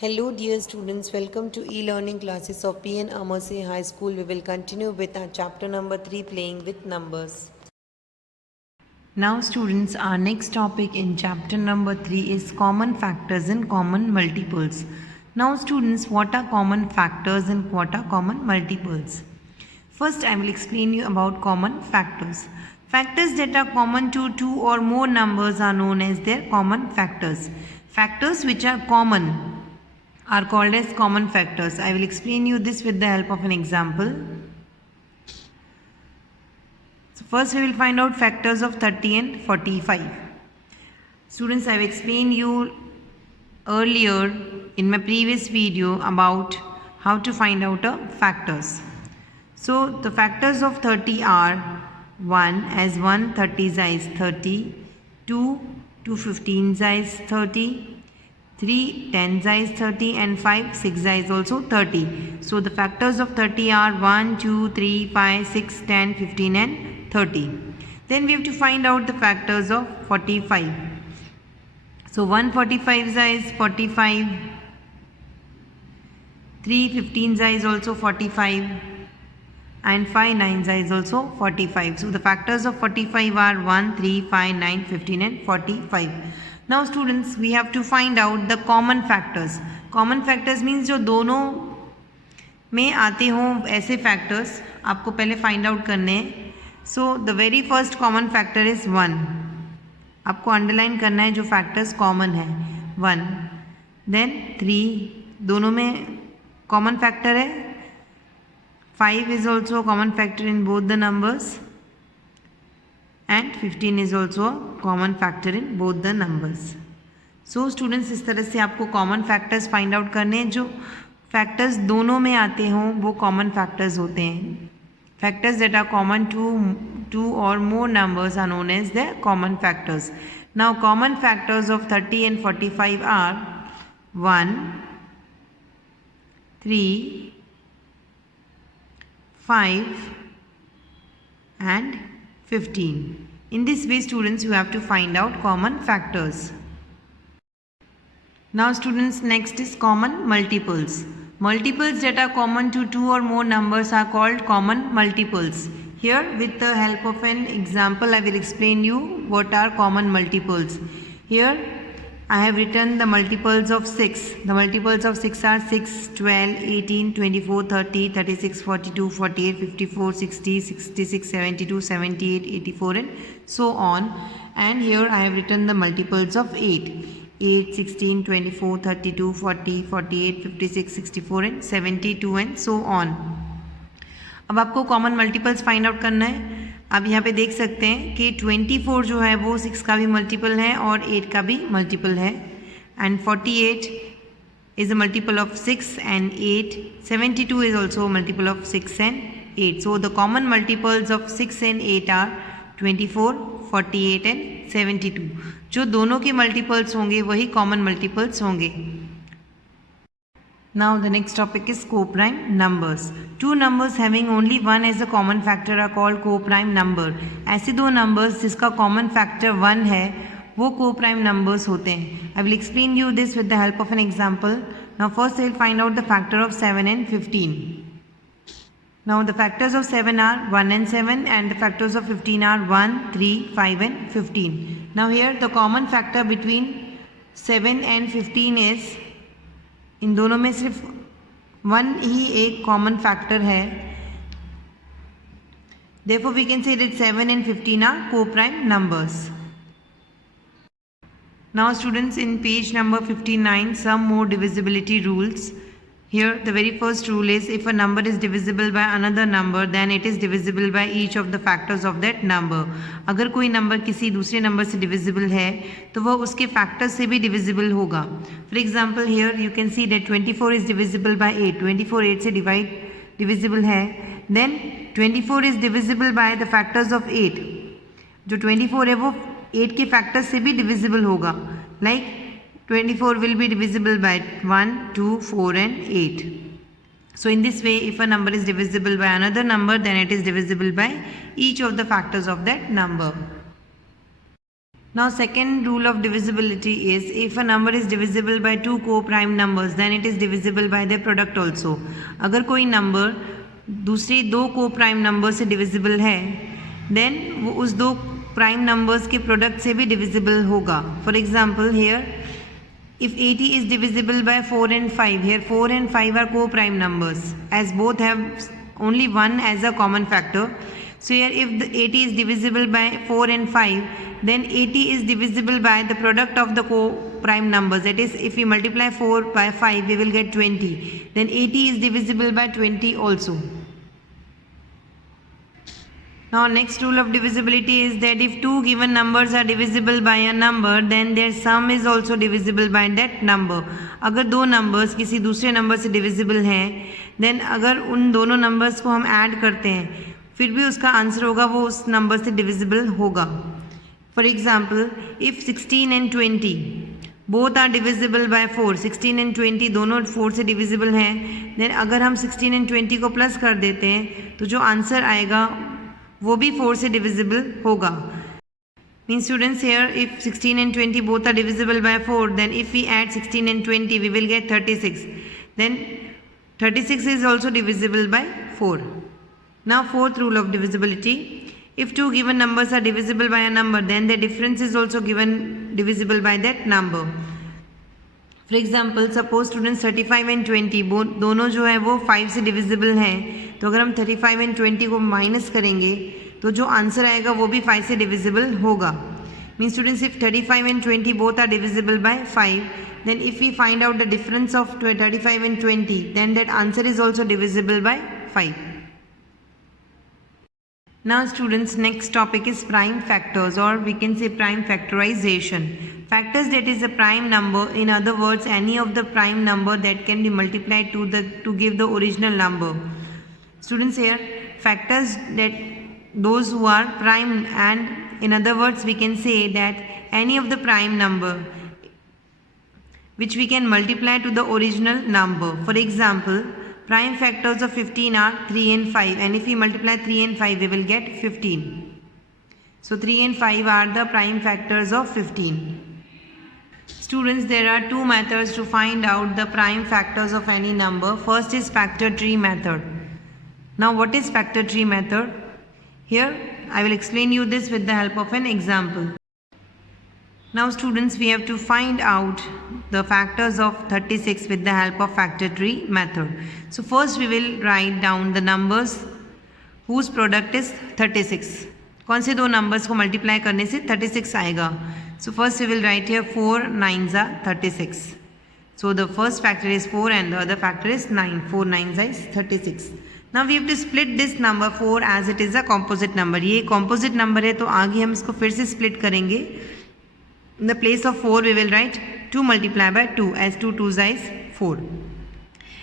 Hello dear students, welcome to e-learning classes of PN Amerse High School. We will continue with our chapter number 3, playing with numbers. Now students, our next topic in chapter number 3 is common factors and common multiples. Now students, what are common factors and what are common multiples? First, I will explain you about common factors. Factors that are common to two or more numbers are known as their common factors. Factors which are common are called as common factors. I will explain you this with the help of an example. So first we will find out factors of 30 and 45. Students, I have explained you earlier in my previous video about how to find out factors. So the factors of 30 are 1 as 1 30 is 30, 2 15 is 30, 3 10 is 30 and 5 6 is also 30. So the factors of 30 are 1, 2, 3, 5, 6, 10, 15 and 30. Then we have to find out the factors of 45. So 1 45 is 45, 3 15 is also 45 and 5 9 is also 45. So the factors of 45 are 1, 3, 5, 9, 15 and 45. Now students, we have to find out the common factors. Common factors means जो दोनों में आते हों ऐसे factors आपको पहले find out करने हैं. So the very first common factor is 1. आपको underline करना है जो factors common है 1. Then 3, दोनों में common factor है. 5 is also a common factor in both the numbers. And 15 is also a common factor in both the numbers. So students, इस तरह से आपको common factors find out करने हैं. जो factors दोनों में आते हों वो common factors होते हैं. Factors that are common to two or more numbers are known as the common factors. Now common factors of 30 and 45 are 1, 3, 5 and 15. In this way students, you have to find out common factors. Now students, next is common multiples. Multiples that are common to two or more numbers are called common multiples. Here with the help of an example, I will explain you what are common multiples. Here I have written the multiples of 6. The multiples of 6 are 6, 12, 18, 24, 30, 36, 42, 48, 54, 60, 66, 72, 78, 84 and so on. And here I have written the multiples of 8. 8, 16, 24, 32, 40, 48, 56, 64 and 72 and so on. अब आपको common multiples find out करना है. आप यहाँ पे देख सकते हैं कि 24 जो है वो 6 का भी मल्टीपल है और 8 का भी मल्टीपल है. And 48 is a multiple of 6 and 8. 72 is also multiple of 6 and 8. So the common multiples of 6 and 8 are 24, 48 and 72. जो दोनों के मल्टीपल्स होंगे वही कॉमन मल्टीपल्स होंगे. Now the next topic is co-prime numbers. Two numbers having only one as a common factor are called co-prime number. ऐसे दो numbers जिसका common factor 1 है वो co-prime numbers होते हैं. I will explain you this with the help of an example. Now first I will find out the factor of 7 and 15. Now the factors of 7 are 1 and 7 and the factors of 15 are 1, 3, 5 and 15. Now here the common factor between 7 and 15 is, इन दोनों में सिर्फ 1 ही एक common factor है. Therefore we can say that 7 and 15 are co-prime numbers. Now students, in page number 59, some more divisibility rules. Here the very first rule is, if a number is divisible by another number then it is divisible by each of the factors of that number. अगर कोई number किसी दूसरे number से divisible है तो वह उसके factors से भी divisible होगा. For example, here you can see that 24 is divisible by 8. 24 8 से divisible है. Then 24 is divisible by the factors of 8. जो 24 है वो 8 के factors से भी divisible होगा. Like 24 will be divisible by 1, 2, 4 and 8. So in this way, if a number is divisible by another number then it is divisible by each of the factors of that number. Now second rule of divisibility is if a number is divisible by two co-prime numbers then it is divisible by their product also. अगर कोई number दूसरे दो co-prime number से divisible है then वो उस दो prime numbers के product से भी divisible होगा. For example here if 80 is divisible by 4 and 5, here 4 and 5 are co-prime numbers as both have only 1 as a common factor. So here if the 80 is divisible by 4 and 5, then 80 is divisible by the product of the co-prime numbers. That is, if we multiply 4 by 5, we will get 20. Then 80 is divisible by 20 also. Now next rule of divisibility is that if two given numbers are divisible by a number, then their sum is also divisible by that number. अगर दो numbers किसी दूसरे number से divisible हैं, then अगर उन दोनों numbers को हम add करते हैं, फिर भी उसका आंसर होगा वो उस नंबर से डिविजिबल होगा. For example if 16 and 20 both are divisible by 4, 16 and 20 दोनों 4 से डिविजिबल हैं, देन अगर हम 16 and 20 को प्लस कर देते हैं तो जो आंसर आएगा वो भी 4 से डिविजिबल होगा. Means students here if 16 and 20 both are divisible by 4, then if we add 16 and 20 we will get 36. Then 36 is also divisible by 4. Now fourth rule of divisibility, if two given numbers are divisible by a number then the difference is also given divisible by that number. For example suppose students 35 and 20 दोनों जो है वो 5 से divisible हैं, तो अगर हम 35 and 20 को माइनस करेंगे तो जो आंसर आएगा वो भी 5 से divisible होगा. Means students if 35 and 20 both are divisible by 5, then if we find out the difference of 35 and 20 then that answer is also divisible by 5. Now students, next topic is prime factors, or we can say prime factorization. Factors, that is a prime number, in other words any of the prime number that can be multiplied to give the original number. Students here factors, that those who are prime, and in other words we can say that any of the prime number which we can multiply to the original number. For example, prime factors of 15 are 3 and 5, and if we multiply 3 and 5 we will get 15. So 3 and 5 are the prime factors of 15. Students, there are two methods to find out the prime factors of any number. First is factor tree method. Now what is factor tree method? Here I will explain you this with the help of an example. Now students, we have to find out the factors of 36 with the help of factor tree method. So first we will write down the numbers whose product is 36. कौन से दो numbers को multiply करने से 36 आएगा? So first we will write here 4 9s are 36. So the first factor is 4 and the other factor is 9. 4 9s is 36. Now we have to split this number 4 as it is a composite number. ये composite number है तो आगे हम इसको फिर से split करेंगे. In the place of 4 we will write 2 multiplied by 2, as 2 2s is 4.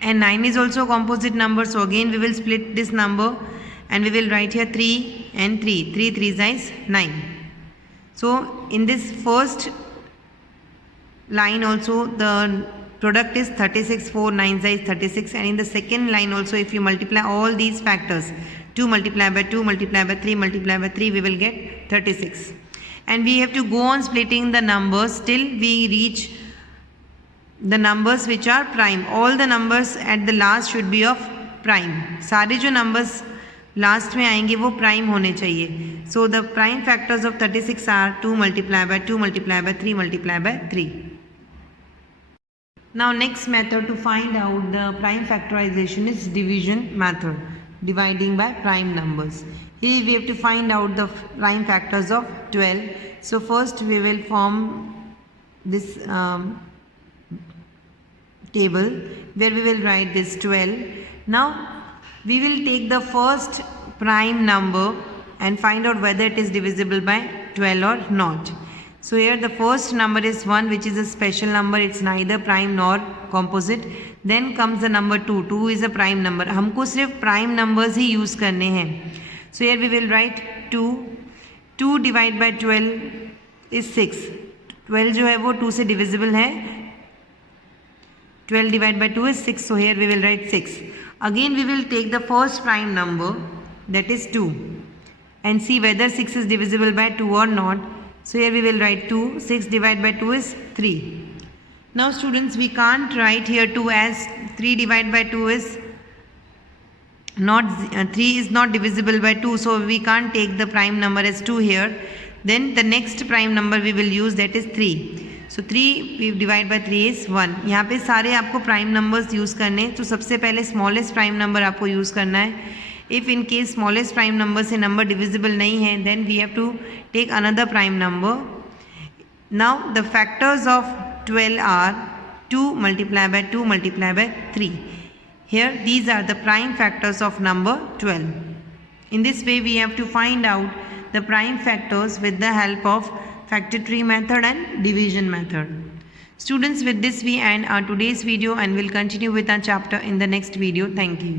And 9 is also a composite number, so again we will split this number and we will write here 3 and 3. 3 3s is 9. So in this first line also the product is 36, 4 9s is 36, and in the second line also if you multiply all these factors, 2 multiplied by 2 multiplied by 3 multiplied by 3, we will get 36. And we have to go on splitting the numbers till we reach the numbers which are prime. All the numbers at the last should be of prime. सारे जो numbers last में आएंगे वो prime होने चाहिए. So the prime factors of 36 are 2 multiplied by 2 multiplied by 3 multiplied by 3. Now next method to find out the prime factorization is division method, dividing by prime numbers. Here we have to find out the prime factors of 12. So first we will form this table where we will write this 12. Now we will take the first prime number and find out whether it is divisible by 12 or not. So here the first number is 1, which is a special number. It's neither prime nor composite. Then comes the number 2. 2 is a prime number. हमको सिर्फ prime numbers ही use करने हैं. So here we will write 2. 2 divided by 12 is 6. 12 जो है वो 2 से divisible है. 12 divided by 2 is 6. So here we will write 6. Again we will take the first prime number, that is 2, and see whether 6 is divisible by 2 or not. So here we will write 2. 6 divided by 2 is 3. Now students, we can't write here 2 as 3 divided by 2 is not 3 is not divisible by 2, so we can't take the prime number as 2 here. Then the next prime number we will use, that is 3. So 3 divided by 3 is 1. यहाँ पे सारे आपको prime numbers use करने हैं, तो सबसे पहले smallest prime number आपको यूज़ करना है. If in case smallest prime number से नंबर डिविजिबल नहीं है, then we have to take another prime number. Now the factors of 12 are 2 multiplied by 2 multiplied by 3. Here these are the prime factors of number 12. In this way we have to find out the prime factors with the help of factor tree method and division method. Students, with this we end our today's video and will continue with our chapter in the next video. Thank you.